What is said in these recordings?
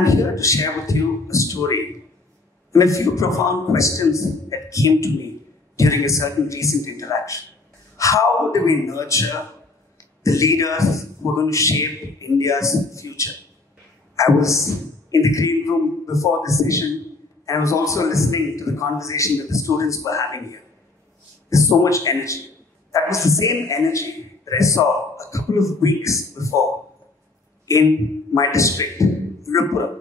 I'm here to share with you a story and a few profound questions that came to me during a certain recent interaction. How do we nurture the leaders who are going to shape India's future? I was in the green room before this session, and I was also listening to the conversation that the students were having here. There's so much energy. That was the same energy that I saw a couple of weeks before in my district, Virupuram.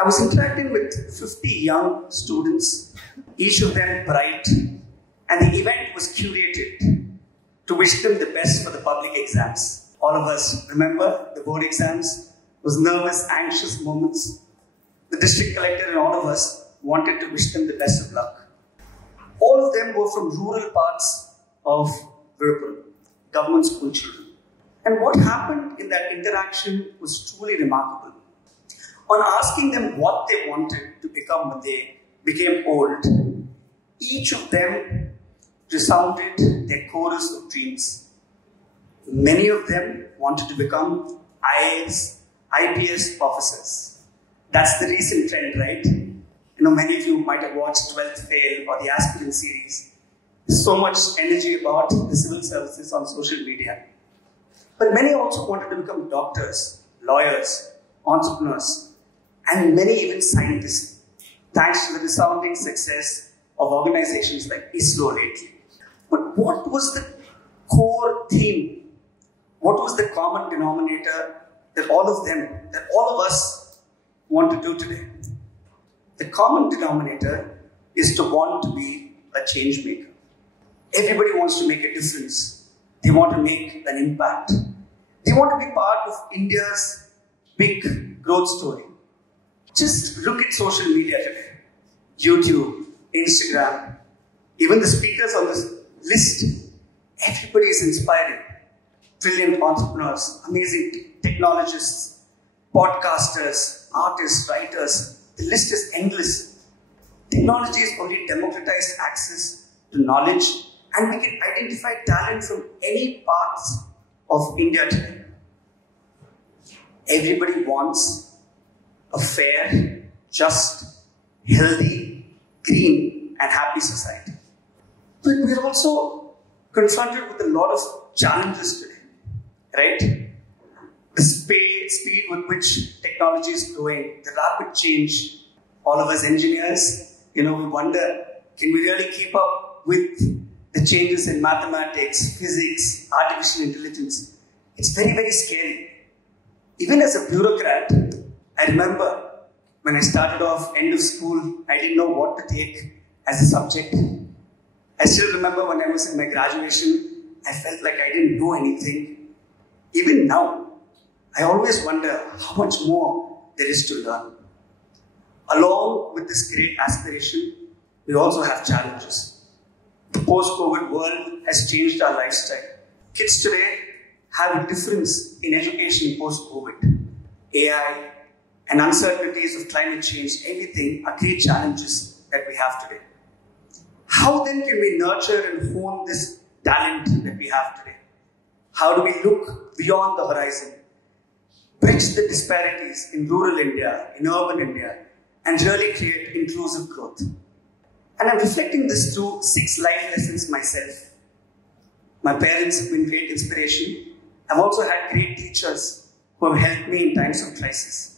I was interacting with 50 young students, each of them bright, and the event was curated to wish them the best for the public exams. All of us remember the board exams, those nervous, anxious moments. The district collector and all of us wanted to wish them the best of luck. All of them were from rural parts of Virupuram, government school children. And what happened in that interaction was truly remarkable. On asking them what they wanted to become when they became old, each of them resounded their chorus of dreams. Many of them wanted to become IAS, IPS officers. That's the recent trend, right? Many of you might have watched 12th Fail or the Aspirant series. There's so much energy about the civil services on social media. But many also wanted to become doctors, lawyers, entrepreneurs, and many even scientists, thanks to the resounding success of organizations like ISRO lately. But what was the core theme? What was the common denominator that all of us want to do today? The common denominator is to want to be a change maker. Everybody wants to make a difference. They want to make an impact. They want to be part of India's big growth story. Just look at social media today. YouTube, Instagram, even the speakers on this list. Everybody is inspiring. Brilliant entrepreneurs, amazing technologists, podcasters, artists, writers. The list is endless. Technology has only democratized access to knowledge, and we can identify talent from any parts of India today. Everybody wants a fair, just, healthy, green, and happy society. But we're also confronted with a lot of challenges today, right? The speed with which technology is growing, the rapid change. All of us engineers, we wonder, can we really keep up with the changes in mathematics, physics, artificial intelligence? It's very, very scary. Even as a bureaucrat, I remember when I started off end of school, I didn't know what to take as a subject. I still remember when I was in my graduation, I felt like I didn't know anything. Even now, I always wonder how much more there is to learn. Along with this great aspiration, we also have challenges. The post-COVID world has changed our lifestyle. Kids today have a difference in education post-COVID. AI and uncertainties of climate change, everything are great challenges that we have today. How then can we nurture and hone this talent that we have today? How do we look beyond the horizon? Bridge the disparities in rural India, in urban India, and really create inclusive growth. And I'm reflecting this through 6 life lessons myself. My parents have been great inspiration. I've also had great teachers who have helped me in times of crisis.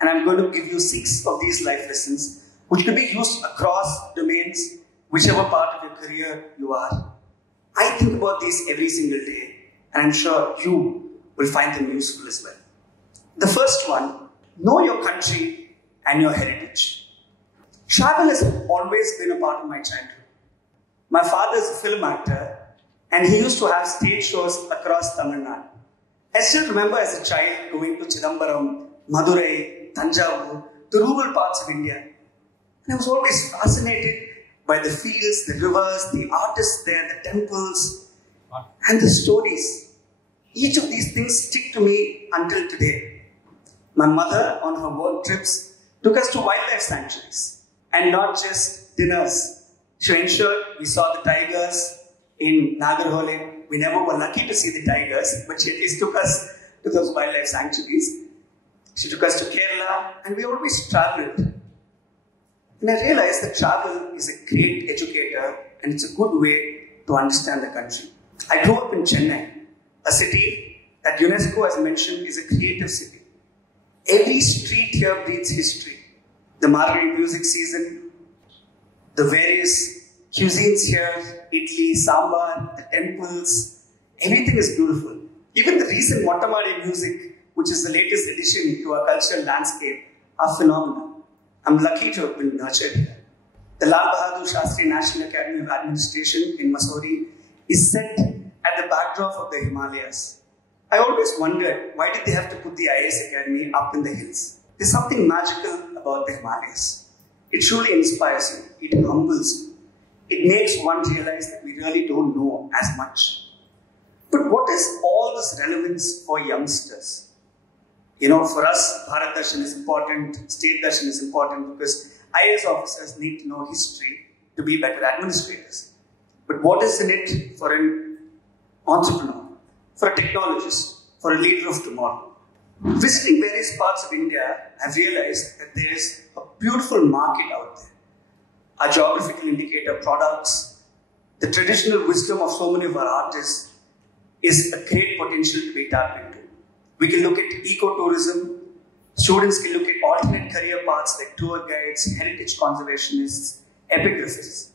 And I'm going to give you 6 of these life lessons, which could be used across domains, whichever part of your career you are. I think about these every single day, and I'm sure you will find them useful as well. The first one, know your country and your heritage. Travel has always been a part of my childhood. My father is a film actor, and he used to have stage shows across Tamil Nadu. I still remember as a child going to Chidambaram, Madurai, Tanjavur, the rural parts of India. And I was always fascinated by the fields, the rivers, the artists there, the temples, and the stories. Each of these things stick to me until today. My mother, on her work trips, took us to wildlife sanctuaries, and not just dinners. She ensured we saw the tigers in Nagarhole. We never were lucky to see the tigers, but she at least took us to those wildlife sanctuaries. She took us to Kerala, and we always traveled. And I realized that travel is a great educator, and it's a good way to understand the country. I grew up in Chennai, a city that UNESCO has mentioned is a creative city. Every street here breathes history. The Margari music season, the various cuisines here, Italy, Sambar, the temples, everything is beautiful. Even the recent Mottamadi music, which is the latest addition to our cultural landscape, are phenomenal. I'm lucky to have been nurtured here. The Lal Bahadur Shastri National Academy of Administration in Mussoorie is set at the backdrop of the Himalayas. I always wondered, why did they have to put the IAS Academy up in the hills? There's something magical about the Himalayas. It truly inspires you. It humbles you. It makes one realize that we really don't know as much. But what is all this relevance for youngsters? For us, Bharat Darshan is important, State Darshan is important because IAS officers need to know history to be better administrators. But what is in it for an entrepreneur, for a technologist, for a leader of tomorrow? Visiting various parts of India, I've realized that there is a beautiful market out there. Our geographical indicator products, the traditional wisdom of so many of our artists is a great potential to be tapped into. We can look at ecotourism. Students can look at alternate career paths like tour guides, heritage conservationists, epigraphists.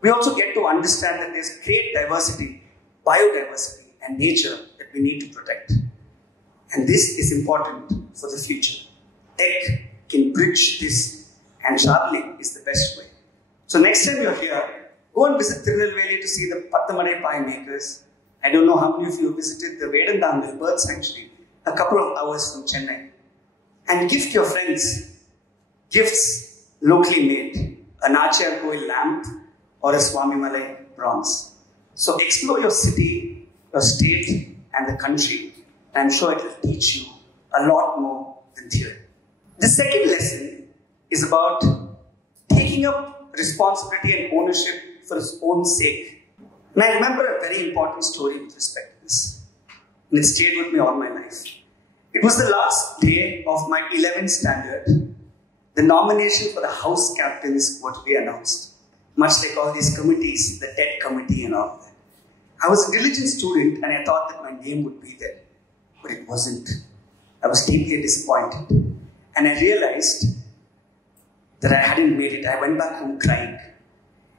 We also get to understand that there's great diversity, biodiversity, and nature that we need to protect. And this is important for the future. Tech can bridge this, and traveling is the best way. So next time you're here, go and visit Tirunelveli to see the Pathamadai pie makers. I don't know how many of you visited the Vedandangal bird sanctuary a couple of hours from Chennai. And gift your friends gifts locally made, a Nachiyar Koil lamp or a Swami Malai bronze. So explore your city, your state, and the country. I'm sure it will teach you a lot more than theory. The second lesson is about taking up responsibility and ownership for its own sake. And I remember a very important story with respect to this. And it stayed with me all my life. It was the last day of my 11th standard. The nomination for the house captains were to be announced. Much like all these committees, the TED committee and all that. I was a diligent student and I thought that my name would be there. But it wasn't. I was deeply disappointed. And I realized that I hadn't made it. I went back home crying.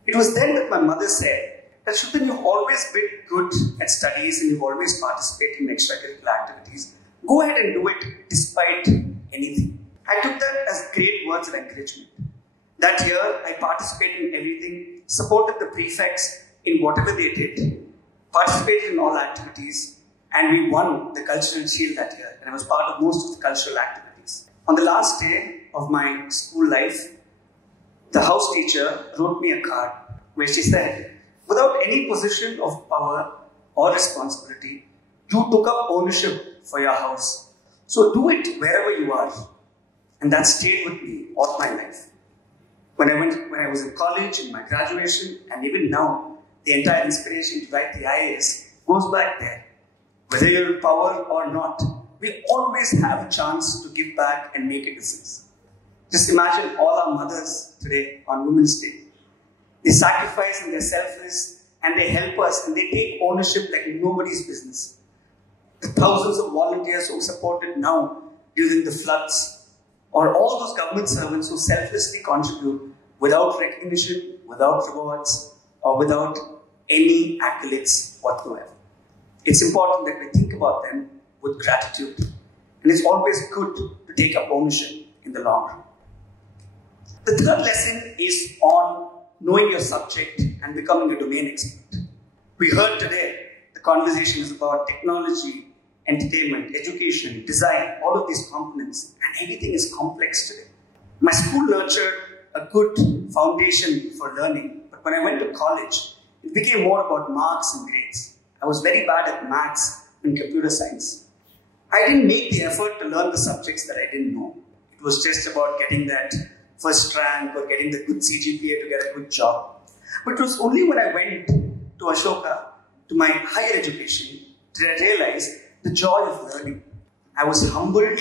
It was then that my mother said, that Srutan, you've always been good at studies and you've always participated in extracurricular activities. Go ahead and do it despite anything. I took that as great words of encouragement. That year, I participated in everything, supported the prefects in whatever they did, participated in all activities, and we won the cultural shield that year. And I was part of most of the cultural activities. On the last day of my school life, the house teacher wrote me a card where she said, without any position of power or responsibility, you took up ownership for your house. So do it wherever you are. And that stayed with me all my life. When I was in college, in my graduation, and even now, the entire inspiration to write the IAS goes back there. Whether you're in power or not, we always have a chance to give back and make a difference. Just imagine all our mothers today on Women's Day. They sacrifice and they're selfless and they help us and they take ownership like nobody's business. The thousands of volunteers who supported now during the floods, or all those government servants who selflessly contribute without recognition, without rewards, or without any accolades whatsoever. It's important that we think about them with gratitude. And it's always good to take up ownership in the long run. The third lesson is on knowing your subject and becoming a domain expert. We heard today the conversation is about technology, entertainment, education, design, all of these components, and everything is complex today. My school nurtured a good foundation for learning, but when I went to college, it became more about marks and grades. I was very bad at maths and computer science. I didn't make the effort to learn the subjects that I didn't know. It was just about getting that first rank or getting the good CGPA to get a good job. But it was only when I went to Ashoka, to my higher education, did I realize the joy of learning. I was humbled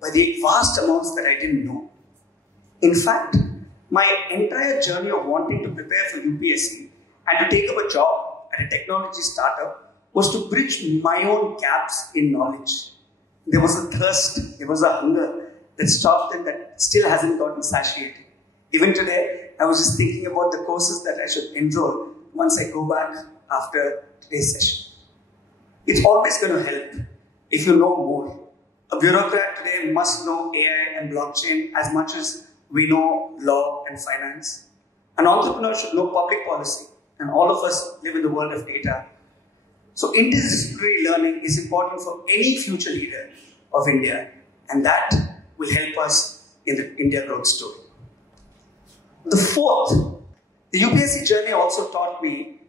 by the vast amounts that I didn't know. In fact, my entire journey of wanting to prepare for UPSC and to take up a job at a technology startup was to bridge my own gaps in knowledge. There was a thirst, there was a hunger that stopped and that still hasn't gotten satiated. Even today, I was just thinking about the courses that I should enroll once I go back after today's session. It's always going to help if you know more. A bureaucrat today must know AI and blockchain as much as we know law and finance. An entrepreneur should know public policy, and all of us live in the world of data. So interdisciplinary learning is important for any future leader of India, and that will help us in the India growth story. The fourth, the UPSC journey also taught me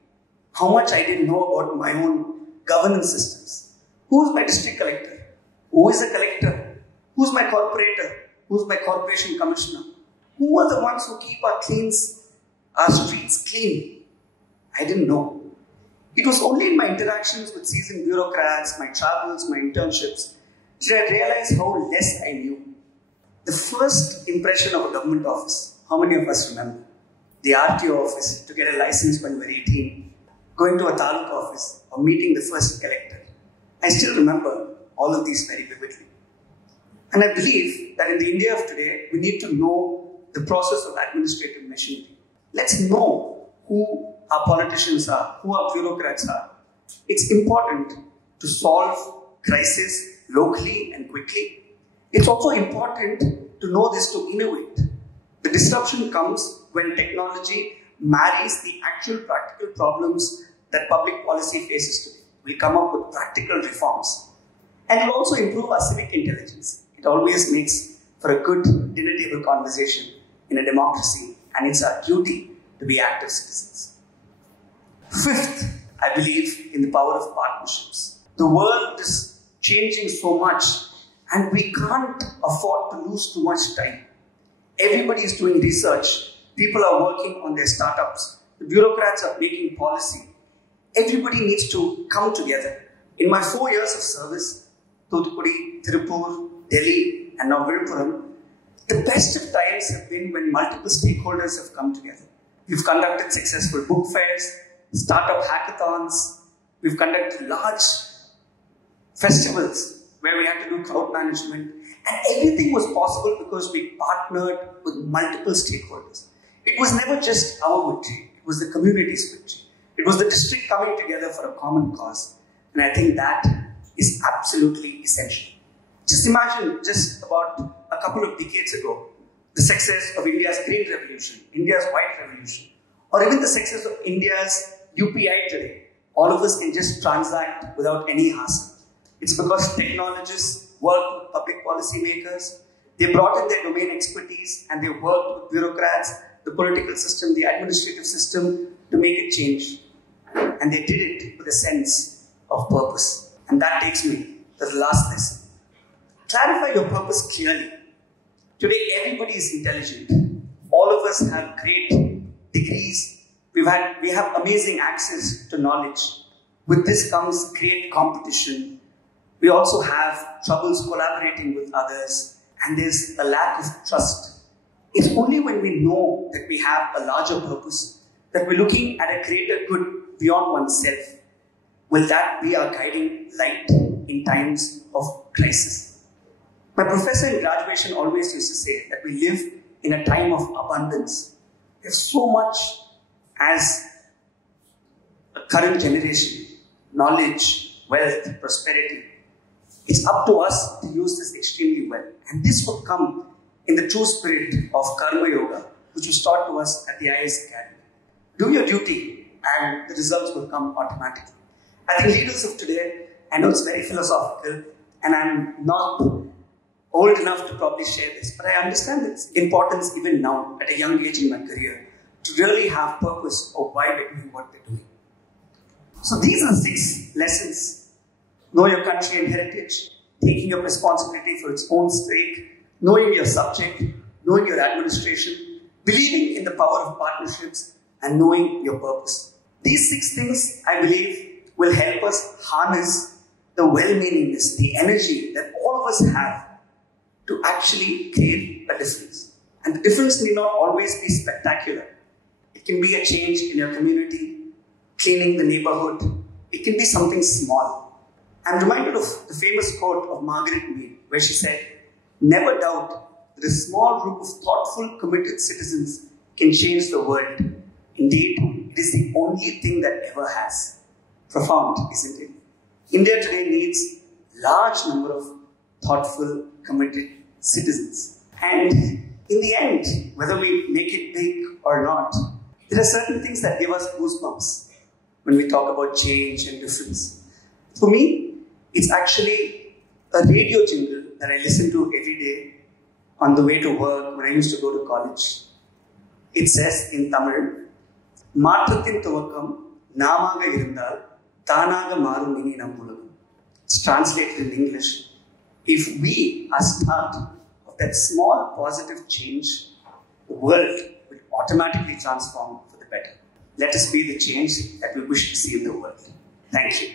how much I didn't know about my own governance systems. Who's my district collector? Who is a collector? Who's my corporator? Who's my corporation commissioner? Who are the ones who keep our streets clean? I didn't know. It was only in my interactions with seasoned bureaucrats, my travels, my internships, did I realize how less I knew. The first impression of a government office, how many of us remember? The RTO office to get a license when we were 18, going to a taluk office or meeting the first collector. I still remember all of these very vividly. And I believe that in the India of today, we need to know the process of administrative machinery. Let's know who our politicians are, who our bureaucrats are. It's important to solve crises locally and quickly. It's also important to know this to innovate. The disruption comes when technology marries the actual practical problems that public policy faces today. We'll come up with practical reforms. And it'll also improve our civic intelligence. It always makes for a good dinner table conversation in a democracy, and it's our duty to be active citizens. Fifth, I believe in the power of partnerships. The world is changing so much, and we can't afford to lose too much time. Everybody is doing research. People are working on their startups. The bureaucrats are making policy. Everybody needs to come together. In my 4 years of service, Thoothukudi, Tirupur, Delhi, and now Viluppuram, the best of times have been when multiple stakeholders have come together. We've conducted successful book fairs, startup hackathons. We've conducted large festivals where we had to do crowd management. And everything was possible because we partnered with multiple stakeholders. It was never just our victory. It was the community's victory. It was the district coming together for a common cause. And I think that is absolutely essential. Just imagine, just about a couple of decades ago, the success of India's Green Revolution, India's White Revolution, or even the success of India's UPI today. All of us can just transact without any hassle. It's because technologists worked with public policy makers, they brought in their domain expertise, and they worked with bureaucrats, the political system, the administrative system to make it change. And they did it with a sense of purpose. And that takes me to the last lesson. Clarify your purpose clearly. Today, everybody is intelligent. All of us have great degrees. We have amazing access to knowledge. With this comes great competition. We also have troubles collaborating with others, and there's a lack of trust. It's only when we know that we have a larger purpose, that we're looking at a greater good beyond oneself, will that be our guiding light in times of crisis. My professor in graduation always used to say that we live in a time of abundance. There's so much as a current generation, knowledge, wealth, prosperity. It's up to us to use this extremely well. And this will come in the true spirit of Karma Yoga, which was taught to us at the IAS Academy. Do your duty and the results will come automatically. I think leaders of today, I know it's very philosophical and I'm not old enough to probably share this, but I understand its importance even now at a young age in my career to really have purpose of why we're doing what we're doing. So these are 6 lessons. Know your country and heritage, taking up responsibility for its own sake, knowing your subject, knowing your administration, believing in the power of partnerships, and knowing your purpose. These 6 things, I believe, will help us harness the well-meaningness, the energy that all of us have to actually create a difference. And the difference may not always be spectacular. It can be a change in your community, cleaning the neighborhood. It can be something small. I'm reminded of the famous quote of Margaret Mead, where she said, "Never doubt that a small group of thoughtful, committed citizens can change the world. Indeed, it is the only thing that ever has." Profound, isn't it? India today needs a large number of thoughtful, committed citizens. And in the end, whether we make it big or not, there are certain things that give us goosebumps when we talk about change and difference. For me, it's actually a radio jingle that I listen to every day on the way to work when I used to go to college. It says in Tamil, "Maatrathin Tuvakkam Namaga Irundal Tanaga Marum Ini Nampulagam." It's translated in English. If we are part of that small positive change, the world will automatically transform for the better. Let us be the change that we wish to see in the world. Thank you.